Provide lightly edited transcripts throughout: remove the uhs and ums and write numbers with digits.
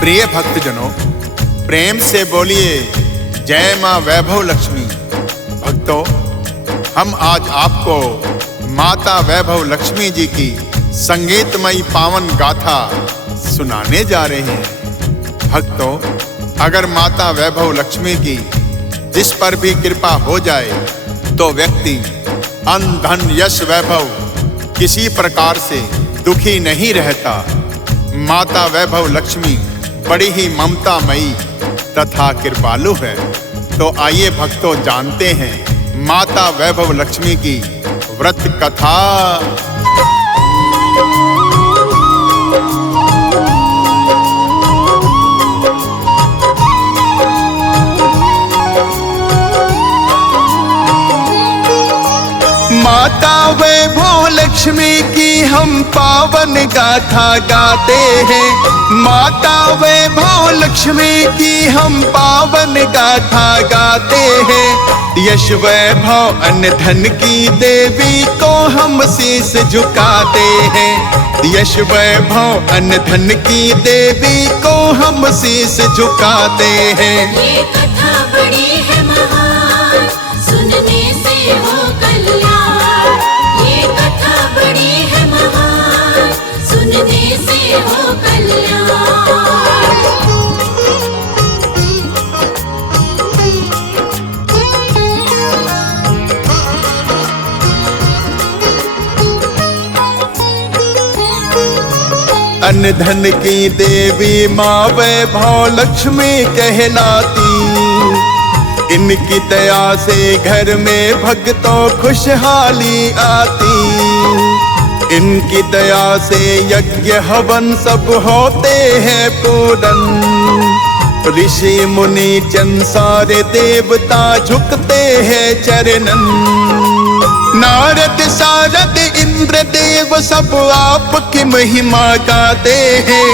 प्रिय भक्तजनों, प्रेम से बोलिए जय मां वैभव लक्ष्मी। भक्तों, हम आज आपको माता वैभव लक्ष्मी जी की संगीतमयी पावन गाथा सुनाने जा रहे हैं। भक्तों, अगर माता वैभव लक्ष्मी की जिस पर भी कृपा हो जाए तो व्यक्ति अन्न धन यश वैभव किसी प्रकार से दुखी नहीं रहता। माता वैभव लक्ष्मी बड़ी ही ममतामयी तथा कृपालु है। तो आइए भक्तों, जानते हैं माता वैभव लक्ष्मी की व्रत कथा। माता वैभव लक्ष्मी की हम पावन गाथा गाते हैं। माता वैभव लक्ष्मी की हम पावन गाथा गाते हैं। यश वैभव अन्न धन की देवी को हम शीस झुकाते हैं। यश वैभव अन्न धन की देवी को हम शीस झुकाते हैं। ये कथा बड़ी है महान, सुनने से हो कल्याण। ये कथा बड़ी है महान, सुनने से हो कल्याण। अन्न धन की देवी माँ वैभव लक्ष्मी कहलाती। इनकी दया से घर में भक्तों खुशहाली आती। इनकी दया से यज्ञ हवन सब होते हैं पूरन। ऋषि मुनि जन सारे देवता झुकते हैं चरणन। नारद सारद इंद्र देव सब आपकी महिमा गाते हैं।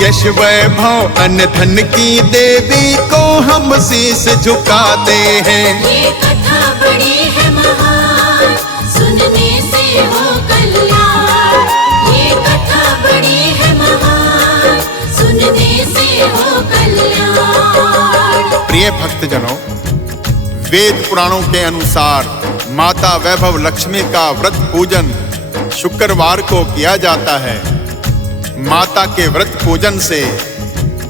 यश वैभव अन्न धन की देवी को हम शीस झुकाते हैं। ये कथा बड़ी है महान, सुनने से हो कल्याण। ये कथा बड़ी है महान, सुनने से हो कल्याण। प्रिय भक्तजनों, वेद पुराणों के अनुसार माता वैभव लक्ष्मी का व्रत पूजन शुक्रवार को किया जाता है। माता के व्रत पूजन से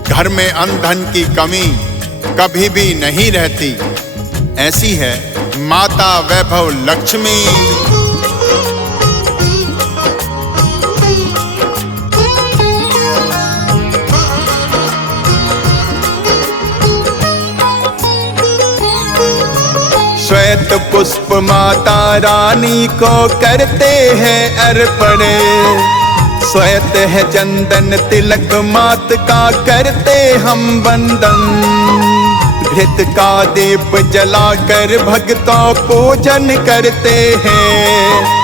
घर में अन्न धन की कमी कभी भी नहीं रहती। ऐसी है माता वैभव लक्ष्मी। श्वेत पुष्प माता रानी को करते हैं अर्पण। श्वेत है चंदन तिलक मात का करते हम वंदन। घृत का दीप जलाकर भक्तों पूजन करते हैं।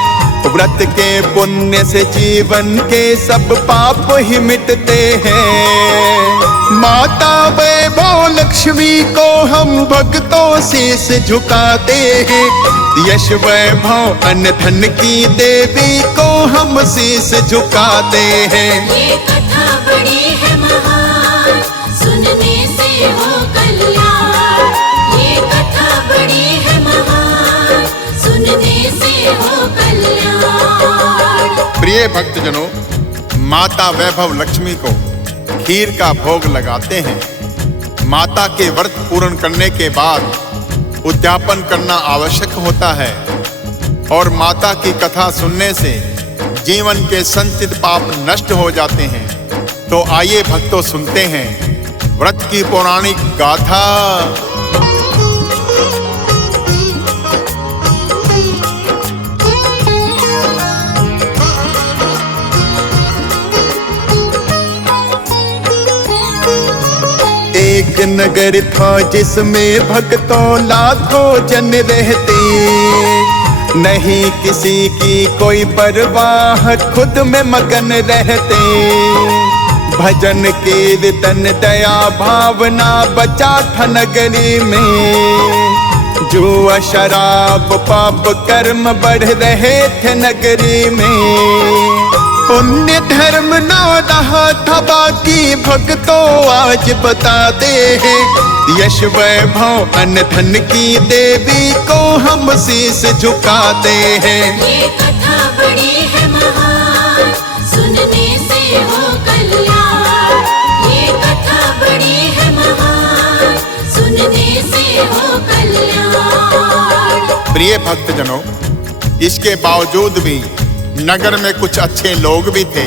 व्रत के पुण्य से जीवन के सब पाप ही मिटते हैं। माता वैभव लक्ष्मी को हम भक्तों शीस झुकाते हैं। यश वैभव अन्न धन की देवी को हम शीस झुकाते हैं। ये कथा बड़ी है महान, सुनने से हो कल्याण। ये कथा बड़ी है महान, सुनने से हो कल्याण। प्रिय भक्तजनों, माता वैभव लक्ष्मी को खीर का भोग लगाते हैं। माता के व्रत पूर्ण करने के बाद उद्यापन करना आवश्यक होता है और माता की कथा सुनने से जीवन के संचित पाप नष्ट हो जाते हैं। तो आइए भक्तों, सुनते हैं व्रत की पौराणिक गाथा। एक नगर था जिसमें भक्तों लाखों जन रहते। नहीं किसी की कोई परवाह, खुद में मगन रहते। भजन कीर्तन दया भावना बचा था नगरी में। जुआ शराब पाप कर्म बढ़ रहे थे नगरी में। पुण्य धर्म ना रहा था बाकी भक्तों आज बताते हैं। यश वैभव अन्न धन की देवी को हम शीश झुकाते हैं। ये कथा बड़ी है महान, सुनने से हो कल्याण। ये कथा बड़ी है महान, सुनने से हो कल्याण। प्रिय भक्तजनों, इसके बावजूद भी नगर में कुछ अच्छे लोग भी थे।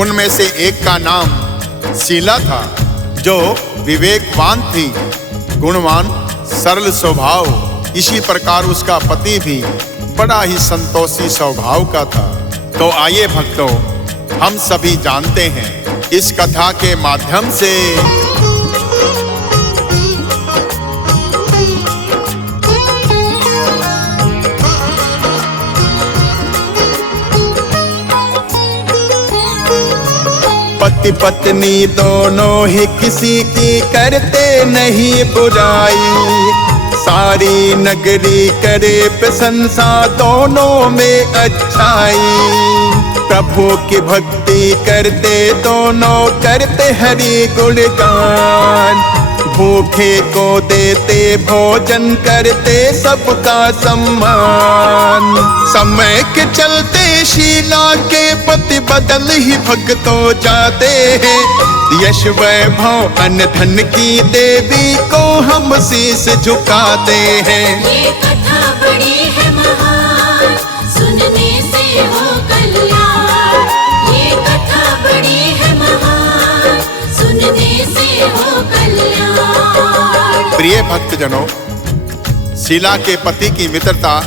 उनमें से एक का नाम शीला था, जो विवेकवान थी, गुणवान, सरल स्वभाव। इसी प्रकार उसका पति भी बड़ा ही संतोषी स्वभाव का था। तो आइए भक्तों, हम सभी जानते हैं इस कथा के माध्यम से पति पत्नी दोनों ही किसी की करते नहीं बुराई। सारी नगरी करे प्रशंसा दोनों में अच्छाई। प्रभु की भक्ति करते दोनों करते हरि गुणगान। भूखे को देते भोजन करते सबका सम्मान। समय के चलते शीला के पति बदल ही भक्तों जाते हैं। यश वैभव अन्न धन की देवी को हम शीश झुकाते हैं। ये कथा बड़ी है महान, सुनने से हो कल्याण। ये कथा बड़ी है महान, सुनने से हो कल्याण। प्रिय भक्तजनों, शीला के पति की मित्रता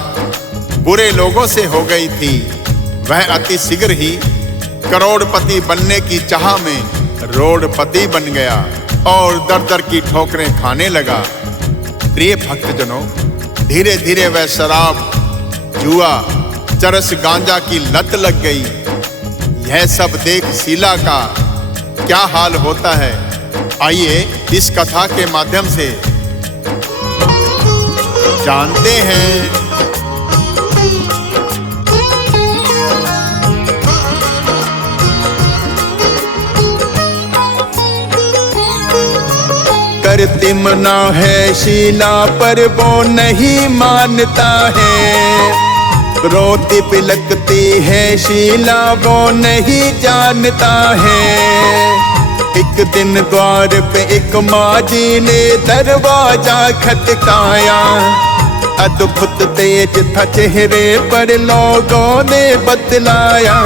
बुरे लोगों से हो गई थी। वह अति शीघ्र ही करोड़पति बनने की चाह में रोडपति बन गया और दर दर की ठोकरें खाने लगा। प्रिय भक्तजनों, धीरे धीरे वह शराब, जुआ, चरस, गांजा की लत लग गई। यह सब देख शीला का क्या हाल होता है, आइए इस कथा के माध्यम से जानते हैं। करती मना है शीला पर वो नहीं मानता है। रोती पिलकती है शीला वो नहीं जानता है। एक दिन द्वार पे एक माजी ने दरवाजा खटकाया। अद्भुत तेज था चेहरे पर लोगों ने बतलाया।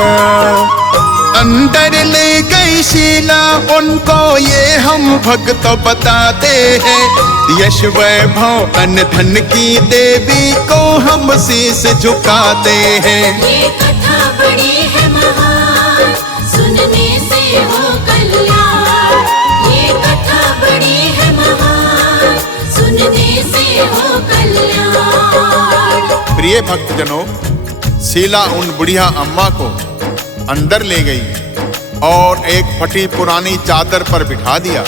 अंदर ले गई शीला उनको ये हम भक्त बताते हैं। यश वैभव अन्न धन की देवी को हम शीश झुकाते हैं। ये कथा बड़ी है महान, सुनने से हो कल्याण। ये कथा बड़ी है महान, सुनने से हो कल्याण। प्रिय भक्तजनों, शीला उन बुढ़िया अम्मा को अंदर ले गई और एक फटी पुरानी चादर पर बिठा दिया।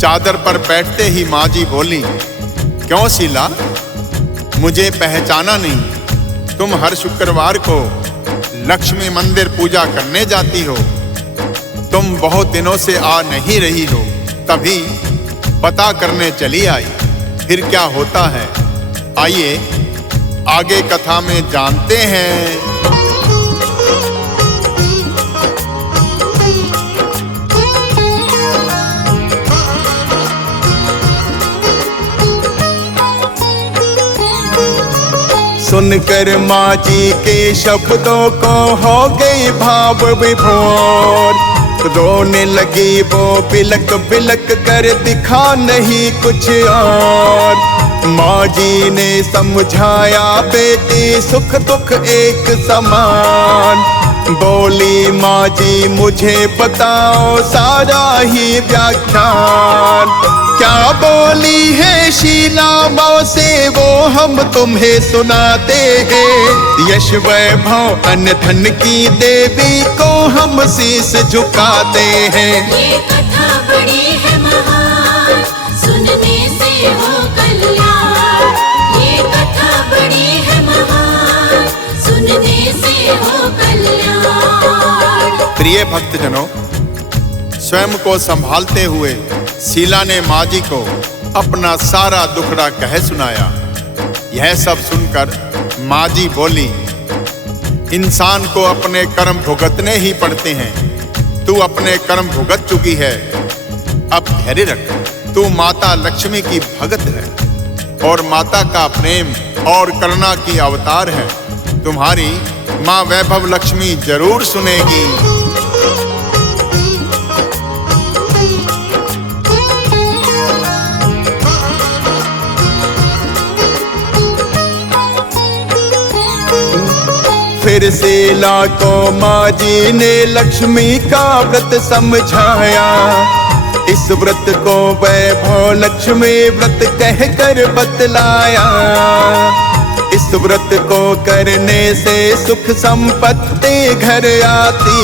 चादर पर बैठते ही माँ जी बोली, क्यों शीला, मुझे पहचाना नहीं? तुम हर शुक्रवार को लक्ष्मी मंदिर पूजा करने जाती हो। तुम बहुत दिनों से आ नहीं रही हो, तभी पता करने चली आई। फिर क्या होता है, आइए आगे कथा में जानते हैं। सुनकर माँ जी के शब्दों को हो गई भाव विभोर। रोने लगी वो बिलक बिलक कर, दिखा नहीं कुछ और। माँ जी ने समझाया, बेटी सुख दुख एक समान। बोली माँ जी मुझे बताओ सारा ही व्याख्यान। क्या बोली है शीला माँ से वो हम तुम्हें सुनाते हैं। यश वैभव अन्न धन की देवी को हम शीश झुकाते हैं। ये कथा बड़ी है महान, सुनने से हो कल्याण। ये कथा बड़ी है महान, सुनने से हो कल्याण। प्रिय भक्तजनों, स्वयं को संभालते हुए शीला ने माँ जी को अपना सारा दुखड़ा कह सुनाया। यह सब सुनकर माँ जी बोली, इंसान को अपने कर्म भुगतने ही पड़ते हैं। तू अपने कर्म भुगत चुकी है, अब धैर्य रख। तू माता लक्ष्मी की भगत है और माता का प्रेम और करुणा की अवतार है। तुम्हारी माँ वैभव लक्ष्मी जरूर सुनेगी। फिर शीला को माँ जी ने लक्ष्मी का व्रत समझाया। इस व्रत को वैभव लक्ष्मी व्रत कहकर बतलाया। इस व्रत को करने से सुख संपत्ति घर आती।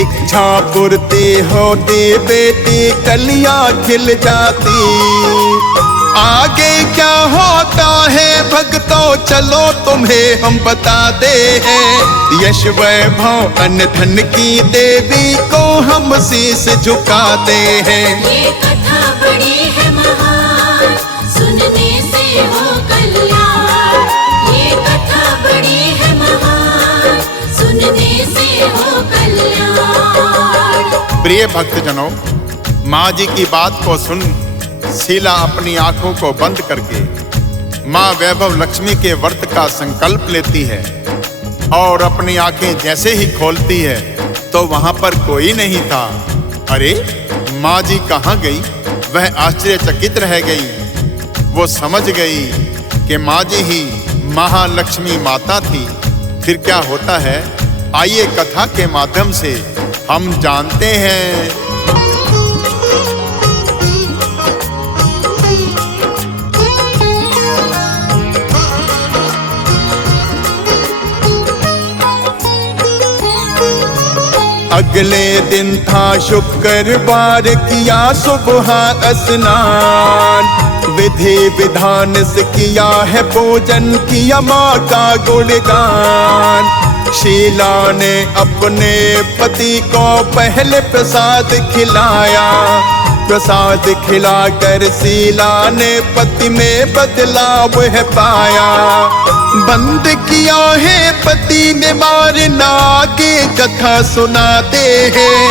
इच्छा पूर्ति होती, बेटी कलियां खिल जाती। आगे क्या होता है भक्तों, चलो तुम्हें हम बताते हैं। यश वैभव अन्न धन की देवी को हम शीश झुकाते हैं। ये कथा बड़ी है महान, सुनने से हो कल्याण। ये कथा बड़ी है महान, सुनने से हो कल्याण। प्रिय भक्तजनों, माँ जी की बात को सुन शीला अपनी आंखों को बंद करके माँ वैभव लक्ष्मी के व्रत का संकल्प लेती है और अपनी आंखें जैसे ही खोलती है तो वहां पर कोई नहीं था। अरे, माँ जी कहाँ गई? वह आश्चर्यचकित रह गई। वो समझ गई कि माँ जी ही महालक्ष्मी माता थी। फिर क्या होता है, आइए कथा के माध्यम से हम जानते हैं। अगले दिन था शुक्रवार, किया सुबह स्नान। विधि विधान से किया है पूजन, किया माँ का गुणगान। शीला ने अपने पति को पहले प्रसाद खिलाया। प्रसाद खिलाकर शीला ने पति में बदलाव है पाया। बंद किया है पति ने मारना, की कथा सुनाते हैं।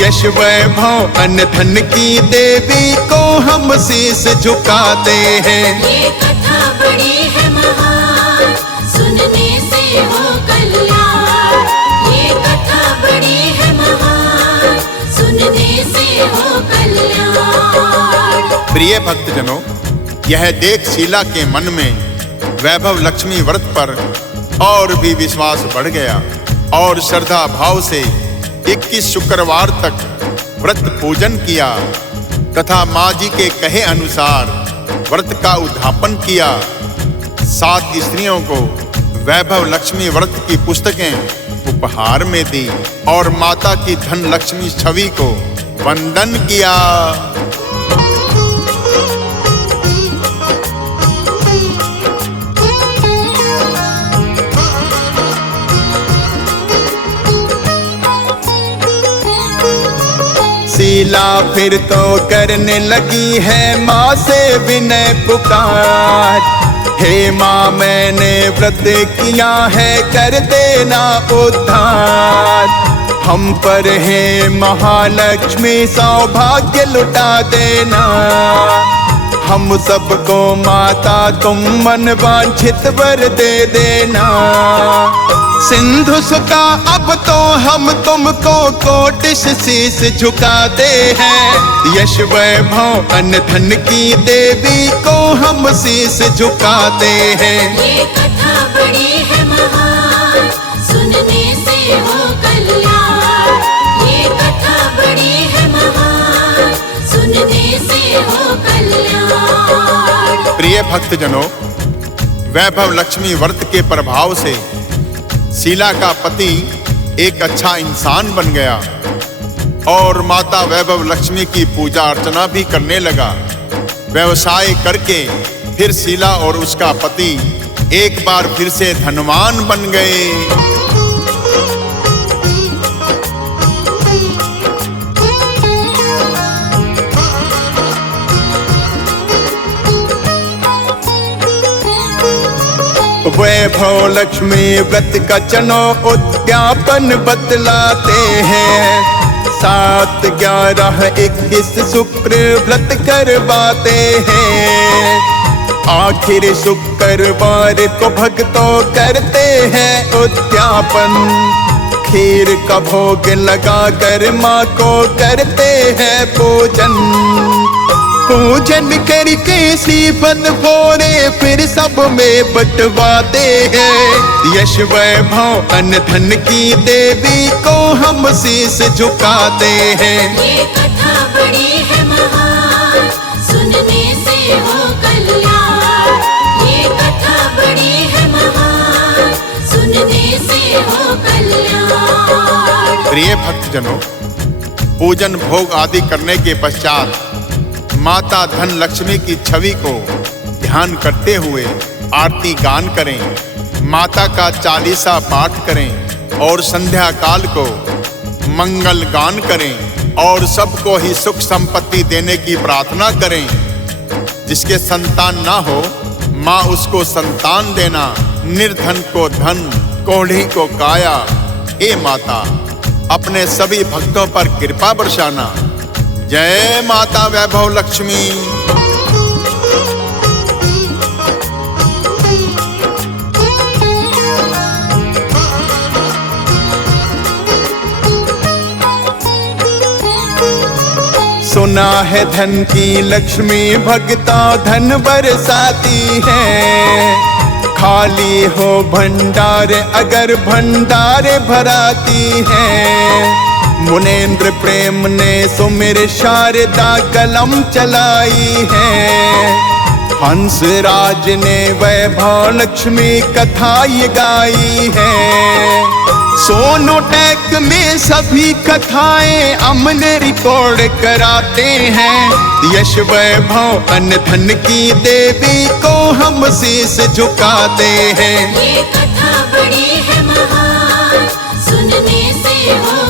यश वैभव अन्न धन की देवी को हम शीश झुकाते हैं। ये कथा बड़ी है महान, सुनने से हो कल्याण। ये कथा बड़ी है महान, सुनने से हो कल्याण। प्रिय भक्तजनों, यह देख शीला के मन में वैभव लक्ष्मी व्रत पर और भी विश्वास बढ़ गया और श्रद्धा भाव से 21 शुक्रवार तक व्रत पूजन किया तथा माँ जी के कहे अनुसार व्रत का उद्यापन किया। 7 स्त्रियों को वैभव लक्ष्मी व्रत की पुस्तकें उपहार में दी और माता की धन लक्ष्मी छवि को वंदन किया। शीला फिर तो करने लगी है माँ से विनय पुकार। हे माँ, मैंने व्रत किया है, कर देना उद्धार। हम पर है महालक्ष्मी सौभाग्य लुटा देना। हम सबको माता तुम मन वांछित वर दे देना। सिंधु सुता अब तो हम तुमको कोटिश शीश झुकाते हैं। यश वैभव अन्न धन की देवी को हम शीश झुकाते हैं। ये कथा बड़ी है महान, सुनने से हो कल्याण। ये कथा बड़ी है महान, सुनने से हो कल्याण। प्रिय भक्तजनों, वैभव लक्ष्मी व्रत के प्रभाव से शीला का पति एक अच्छा इंसान बन गया और माता वैभव लक्ष्मी की पूजा अर्चना भी करने लगा। व्यवसाय करके फिर शीला और उसका पति एक बार फिर से धनवान बन गए। वैभव लक्ष्मी व्रत का चनो उद्यापन बतलाते हैं। 7, 11, 21 शुक्र व्रत करवाते हैं। आखिर शुक्रवार को भक्तों करते हैं उद्यापन। खीर का भोग लगा कर माँ को करते हैं पूजन। पूजन करके श्रीफल फोड़े फिर सब में बंटवाते हैं। यश वैभव अन्न धन की देवी को हम शीश झुकाते हैं। ये कथा बड़ी है महान, सुनने से हो कल्याण। ये कथा बड़ी है महान, सुनने से हो कल्याण। प्रिय भक्तजनों, पूजन भोग आदि करने के पश्चात माता धन लक्ष्मी की छवि को ध्यान करते हुए आरती गान करें, माता का चालीसा पाठ करें और संध्या काल को मंगल गान करें और सबको ही सुख संपत्ति देने की प्रार्थना करें। जिसके संतान ना हो, माँ उसको संतान देना, निर्धन को धन, कोढ़ी को काया। हे माता, अपने सभी भक्तों पर कृपा बरसाना। जय माता वैभव लक्ष्मी। सुना है धन की लक्ष्मी भक्ता धन बरसाती है। खाली हो भंडार अगर भंडार भराती है। मुनेन्द्र प्रेम ने सुमिर शारदा कलम चलाई है। हंसराज ने वैभव लक्ष्मी कथा ये गाई है। सोनोटेक में सभी कथाएं अमन रिकॉर्ड कराते हैं। यश वैभव अन्न धन की देवी को हम शीश झुकाते हैं। ये कथा बड़ी है महान, सुनने से हो